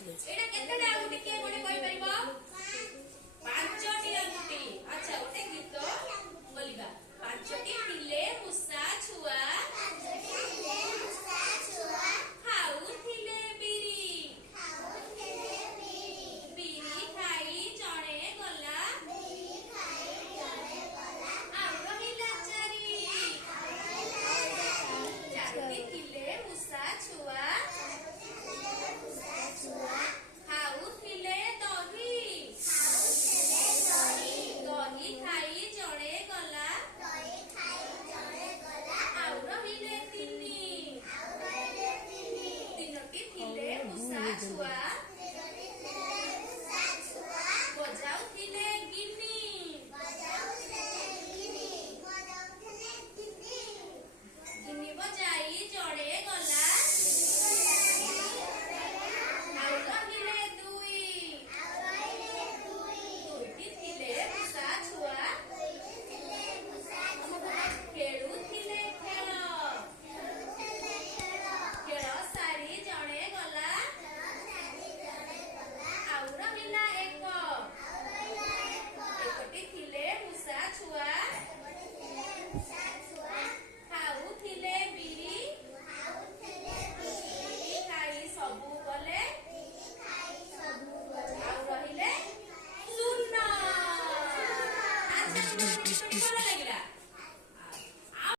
ଠିକ ଅଛି। ଏଇଟା କେତେଟା ଆଙ୍ଗୁଠି କିଏ ଗୋଟେ କହିପାରିବ? 5ଟି ଆଙ୍ଗୁଠି। ଆଚ୍ଛା ଗୋଟେ ଗୀତ ବୋଲିବା। 5ଟି ଥିଲେ ମୂଷା ଛୁଆ ଖାଉଥିଲେ ବିରି। ବିରି ଖାଇ ଜଣେ ଗଲା ଆଉ ରହିଲା 4। 4ଟି ଥିଲେ ମୂଷା ଛୁଆ ଖାଉଥିଲେ ଦହି। ଦହି ଖାଇ ଜଣେ ଗଲା ଆଉ ରହିଲେ 3। 3ଟି ଥିଲେ ମୂଷା ଛୁଆ ବଜାଉଥିଲେ ଗିନି। ଗିନି ବଜାଇ ଜଣେ ଗଲା ଆଉ ରହିଲେ 2। 2ଟି ଥିଲେ ମୂଷା ଛୁଆ ଖେଳୁଥିଲେ ଖେଳ। ଖେଳ ସାରି ଜଣେ ଗଲା ଆଉ ରହିଲା 1। 1ଟି ଥିଲେ ମୂଷା ଛୁଆ ଖାଉଥିଲେ ବିରି। ବିରି ଖାଇ ସବୁ ଗଲେ ଆଉ ରହିଲେ 0। ଆଚ୍ଛା, ଭଲ ଲାଗିଲା।